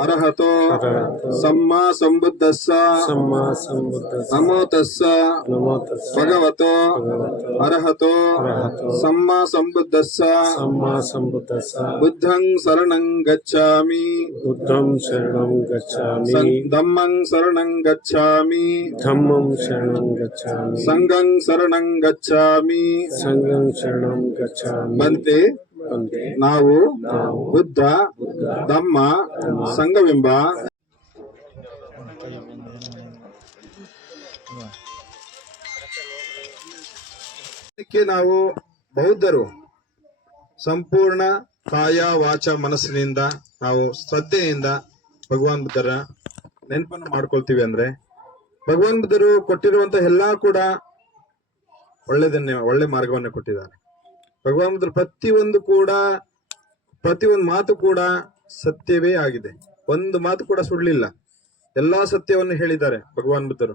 ಅರ್ಹತೋ ಸಮ್ಮ ಸಂಬುದ್ಧಸ್ಸ ನಮೋ ತಸ್ಸ ಭಗವತೋ ಅರಹತೋ ಸಮ್ಮ ಸಂಬುದ್ಧಸ್ಸ ಬುದ್ಧಂ ಶರಣಂ ಗಚ್ಚಾಮಿ ಬುದ್ಧಂ ಶರಣಂ ಗಚ್ಚಾಮಿ ಧಮ್ಮಂ ಶರಣಂ ಗಚ್ಚಾಮಿ ಧಮ್ಮಂ ಶರಣಂ ಗಚ್ಚಾಮಿ ಸಂಘಂ ಶರಣಂ ಗಚ್ಚಾಮಿ ಸಂಘಂ ಶರಣಂ ಗಚ್ಚಾಮಿ ಬಂತೆ ನಾವು ಬುದ್ಧ ಧಮ್ಮ ಸಂಘವೆಂಬ ಇದಕ್ಕೆ ನಾವು ಬೌದ್ಧರು ಸಂಪೂರ್ಣ ಕಾಯ ವಾಚ ಮನಸ್ಸಿನಿಂದ ನಾವು ಶ್ರದ್ಧೆಯಿಂದ ಭಗವಾನ್ ಬುದ್ಧರ ನೆನಪನ್ನು ಮಾಡ್ಕೊಳ್ತೀವಿ ಅಂದ್ರೆ ಭಗವಾನ್ ಬುದ್ಧರು ಕೊಟ್ಟಿರುವಂತ ಎಲ್ಲಾ ಕೂಡ ಒಳ್ಳೆದನ್ನೇ ಒಳ್ಳೆ ಮಾರ್ಗವನ್ನ ಕೊಟ್ಟಿದ್ದಾರೆ. ಭಗವಾನ್ ಬುದ್ಧರು ಪ್ರತಿಯೊಂದು ಕೂಡ ಪ್ರತಿಯೊಂದು ಮಾತು ಕೂಡ ಸತ್ಯವೇ ಆಗಿದೆ. ಒಂದು ಮಾತು ಕೂಡ ಸುಳ್ಳಿಲ್ಲ ಎಲ್ಲಾ ಸತ್ಯವನ್ನು ಹೇಳಿದ್ದಾರೆ ಭಗವಾನ್ ಬುದ್ಧರು.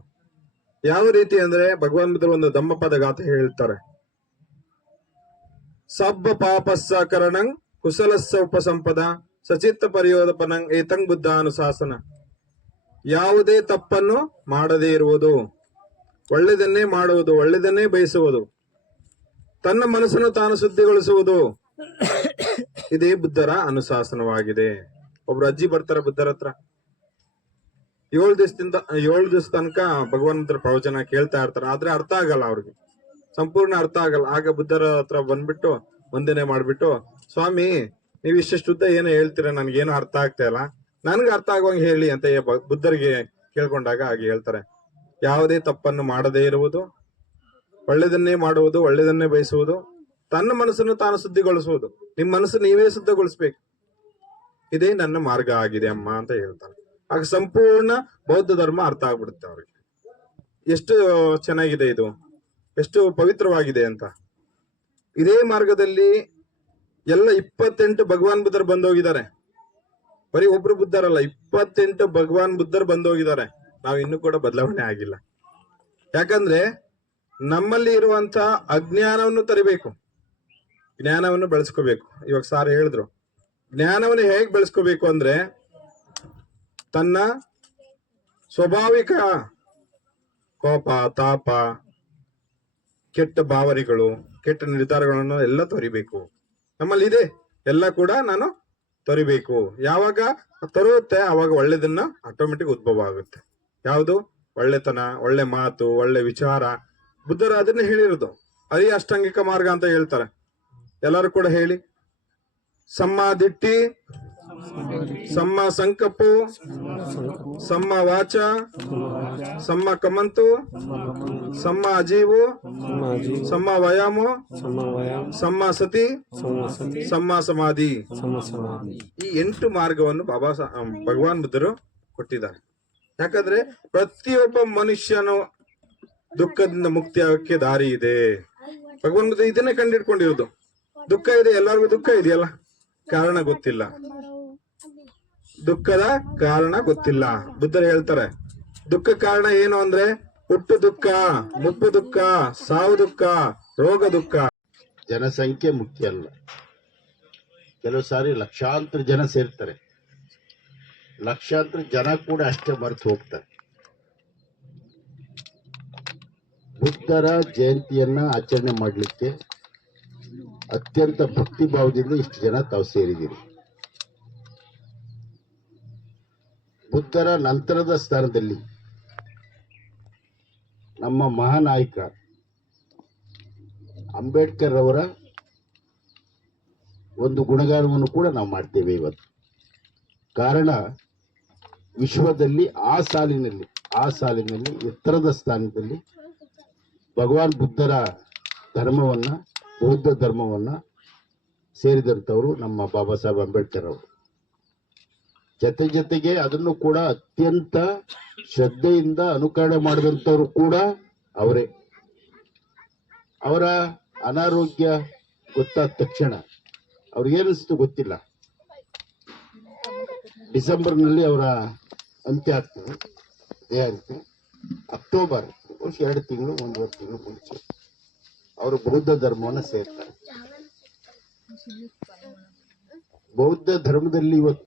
ಯಾವ ರೀತಿ ಅಂದ್ರೆ ಭಗವಾನ್ ಬುದ್ಧರು ಒಂದು ಧಮ್ಮಪದ ಗಾಥೆ ಹೇಳ್ತಾರೆ. ಸಬ್ಬ ಪಾಪಸ್ಸ ಕರಣಂ ಕುಶಲಸ್ಸ ಉಪಸಂಪದ ಸಚಿತ್ತ ಪರಿಯೋಧಪನಂಗ್ ಏತಂಗ್ ಬುದ್ಧ ಅನುಶಾಸನ ಯಾವುದೇ ತಪ್ಪನ್ನು ಮಾಡದೇ ಇರುವುದು. ಒಳ್ಳೆದನ್ನೇ ಮಾಡುವುದು ಒಳ್ಳೆದನ್ನೇ ಬಯಸುವುದು. ತನ್ನ ಮನಸ್ಸನ್ನು ತಾನು ಶುದ್ಧಿಗೊಳಿಸುವುದು. ಇದೇ ಬುದ್ಧರ ಅನುಶಾಸನವಾಗಿದೆ. ಒಬ್ರು ಅಜ್ಜಿ ಬರ್ತಾರೆ ಬುದ್ಧರ ಹತ್ರ. ಏಳು ದಿವಸದಿಂದ, ಏಳು ದಿವಸ ತನಕ ಭಗವಂತರ ಪ್ರವಚನ ಕೇಳ್ತಾ ಇರ್ತಾರೆ. ಆದ್ರೆ ಅರ್ಥ ಆಗಲ್ಲ ಅವ್ರಿಗೆ. ಸಂಪೂರ್ಣ ಅರ್ಥ ಆಗಲ್ಲ. ಆಗ ಬುದ್ಧರ ಹತ್ರ ಬಂದ್ಬಿಟ್ಟು, ವಂದನೆ ಮಾಡ್ಬಿಟ್ಟು, ಸ್ವಾಮಿ, ನೀವು ಇಷ್ಟಿಷ್ಟು ಉದ್ದ ಏನೋ ಹೇಳ್ತೀರ? ನನ್ಗೇನು ಅರ್ಥ ಆಗ್ತಾ ಇಲ್ಲ. ನನ್ಗೆ ಅರ್ಥ ಆಗುವಂಗೆ ಹೇಳಿ ಅಂತ ಬುದ್ಧರಿಗೆ ಕೇಳ್ಕೊಂಡಾಗ ಹಾಗೆ ಹೇಳ್ತಾರೆ. ಯಾವುದೇ ತಪ್ಪನ್ನು ಮಾಡದೇ ಇರುವುದು. ಒಳ್ಳೆಯದನ್ನೇ ಮಾಡುವುದು, ಒಳ್ಳೆಯದನ್ನೇ ಬಯಸುವುದು. ತನ್ನ ಮನಸ್ಸನ್ನು ತಾನು ಶುದ್ಧಿಗೊಳಿಸುವುದು. ನಿಮ್ಮ ಮನಸ್ಸು ನೀವೇ ಶುದ್ಧಗೊಳಿಸ್ಬೇಕು. ಇದೇ ನನ್ನ ಮಾರ್ಗ ಆಗಿದೆ ಅಮ್ಮ ಅಂತ ಹೇಳ್ತಾರೆ ಆಗ ಸಂಪೂರ್ಣ ಬೌದ್ಧ ಧರ್ಮ ಅರ್ಥ ಆಗ್ಬಿಡುತ್ತೆ ಅವ್ರಿಗೆ. ಎಷ್ಟು ಚೆನ್ನಾಗಿದೆ ಇದು. ಎಷ್ಟು ಪವಿತ್ರವಾಗಿದೆ ಅಂತ. ಇದೇ ಮಾರ್ಗದಲ್ಲಿ ಎಲ್ಲ ಇಪ್ಪತ್ತೆಂಟು ಭಗವಾನ್ ಬುದ್ಧರು ಬಂದೋಗಿದ್ದಾರೆ. ಬರೀ ಒಬ್ರು ಬುದ್ಧರಲ್ಲ, ಇಪ್ಪತ್ತೆಂಟು ಭಗವಾನ್ ಬುದ್ಧರು ಬಂದೋಗಿದ್ದಾರೆ. ನಾವು ಇನ್ನೂ ಕೂಡ ಬದಲಾವಣೆ ಆಗಿಲ್ಲ. ಯಾಕಂದ್ರೆ ನಮ್ಮಲ್ಲಿ ಇರುವಂತ ಅಜ್ಞಾನವನ್ನು ತರಿಬೇಕು. ಜ್ಞಾನವನ್ನು ಬೆಳೆಸ್ಕೋಬೇಕು. ಇವಾಗ ಸಾರ್ ಹೇಳಿದ್ರು. ಜ್ಞಾನವನ್ನು ಹೇಗೆ ಬೆಳೆಸ್ಕೋಬೇಕು ಅಂದ್ರೆ ತನ್ನ ಸ್ವಾಭಾವಿಕ ಕೋಪ, ತಾಪ, ಕೆಟ್ಟ ಭಾವನೆಗಳು, ಕೆಟ್ಟ ನಿರ್ಧಾರಗಳನ್ನು ಎಲ್ಲ ತೊರಿಬೇಕು. ನಮ್ಮಲ್ಲಿ ಇದೆ. ಎಲ್ಲ ಕೂಡ ನಾನು ತೊರಿಬೇಕು. ಯಾವಾಗ ತರುತ್ತೆ, ಅವಾಗ ಒಳ್ಳೇದನ್ನ ಆಟೋಮೆಟಿಕ್ ಉದ್ಭವ ಆಗುತ್ತೆ. ಯಾವುದು? ಒಳ್ಳೆತನ, ಒಳ್ಳೆ ಮಾತು, ಒಳ್ಳೆ ವಿಚಾರ. ಬುದ್ಧರು ಅದನ್ನ ಹೇಳಿರೋದು. ಅರಿ ಅಷ್ಟಾಂಗಿಕ ಮಾರ್ಗ ಅಂತ ಹೇಳ್ತಾರೆ. ಎಲ್ಲರೂ ಕೂಡ ಹೇಳಿ. ಸಮ್ಮ ದಿಟ್ಟಿ, ಸಮ್ಮ ಸಂಕಪ್ಪು, ಸಮ್ಮ ವಾಚ, ಸಮ್ಮ ಕಮಂತು, ಸಮ್ಮ ಅಜೀವು ಸಮ್ಮ ವಯಾಮು ಸಮ್ಮ ಸತಿ, ಸಮ್ಮ ಸಮಾಧಿ. ಈ ಎಂಟು ಮಾರ್ಗವನ್ನು ಬಾಬಾ ಭಗವಾನ್ ಬುದ್ಧರು ಕೊಟ್ಟಿದ್ದಾರೆ. ಯಾಕಂದ್ರೆ ಪ್ರತಿಯೊಬ್ಬ ಮನುಷ್ಯನು ದುಃಖದಿಂದ ಮುಕ್ತಿ ಆಗಕ್ಕೆ ದಾರಿ ಇದೆ. ಭಗವಾನ್ ಬುದ್ಧ ಇದನ್ನೇ ಕಂಡಿಡ್ಕೊಂಡಿರೋದು. ದುಃಖ ಇದೆ, ಎಲ್ಲರಿಗೂ ದುಃಖ ಇದೆಯಲ್ಲ? ಕಾರಣ ಗೊತ್ತಿಲ್ಲ. ದುಃಖದ ಕಾರಣ ಗೊತ್ತಿಲ್ಲ. ಬುದ್ಧರು ಹೇಳ್ತಾರೆ, ದುಃಖ ಕಾರಣ ಏನು ಅಂದ್ರೆ ಹುಟ್ಟು ದುಃಖ, ಮುಪ್ಪು ದುಃಖ, ಸಾವು ದುಃಖ, ರೋಗ ದುಃಖ. ಜನಸಂಖ್ಯೆ ಮುಖ್ಯ ಅಲ್ಲ. ಕೆಲವು ಸಾರಿ ಲಕ್ಷಾಂತರ ಜನ ಸೇರ್ತಾರೆ. ಲಕ್ಷಾಂತರ ಜನ ಕೂಡ ಅಷ್ಟೇ ಮರೆತು ಹೋಗ್ತಾರೆ. ಬುದ್ಧರ ಜಯಂತಿಯನ್ನ ಆಚರಣೆ ಮಾಡಲಿಕ್ಕೆ ಅತ್ಯಂತ ಭಕ್ತಿ ಭಾವದಿಂದ ಇಷ್ಟು ಜನ ತಾವು ಸೇರಿದ್ದೀರಿ. ಬುದ್ಧರ ನಂತರದ ಸ್ಥಾನದಲ್ಲಿ ನಮ್ಮ ಮಹಾನಾಯಕ ಅಂಬೇಡ್ಕರ್ ಅವರ ಒಂದು ಗುಣಗಾನವನ್ನು ಕೂಡ ನಾವು ಮಾಡ್ತೇವೆ ಇವತ್ತು. ಕಾರಣ ವಿಶ್ವದಲ್ಲಿ ಆ ಸಾಲಿನಲ್ಲಿ ಆ ಸಾಲಿನಲ್ಲಿ ಎತ್ತರದ ಸ್ಥಾನದಲ್ಲಿ ಭಗವಾನ್ ಬುದ್ಧರ ಧರ್ಮವನ್ನ ಬೌದ್ಧ ಧರ್ಮವನ್ನ ಸೇರಿದಂಥವರು ನಮ್ಮ ಬಾಬಾ ಸಾಹೇಬ್ ಅಂಬೇಡ್ಕರ್ ಅವರು. ಜೊತೆ ಜೊತೆಗೆ ಅದನ್ನು ಕೂಡ ಅತ್ಯಂತ ಶ್ರದ್ಧೆಯಿಂದ ಅನುಕರಣೆ ಮಾಡಿದಂಥವ್ರು ಕೂಡ ಅವರೇ. ಅವರ ಅನಾರೋಗ್ಯ ಗೊತ್ತಾದ ತಕ್ಷಣ ಅವ್ರಿಗೇನಿಸ್ತು ಗೊತ್ತಿಲ್ಲ. ಡಿಸೆಂಬರ್ನಲ್ಲಿ ಅವರ ಅಂತ್ಯ ಆಗ್ತದೆ. ದೇಹ ಅಂತ್ಯ ಅಕ್ಟೋಬರ್ ಎರಡು ತಿಂಗಳು, ಒಂದೂವರೆ ತಿಂಗಳು ಮುಂಚೆ. ಅವರು ಬೌದ್ಧ ಧರ್ಮವನ್ನು ಸೇರ್ತಾರೆ. ಬೌದ್ಧ ಧರ್ಮದಲ್ಲಿ ಇವತ್ತು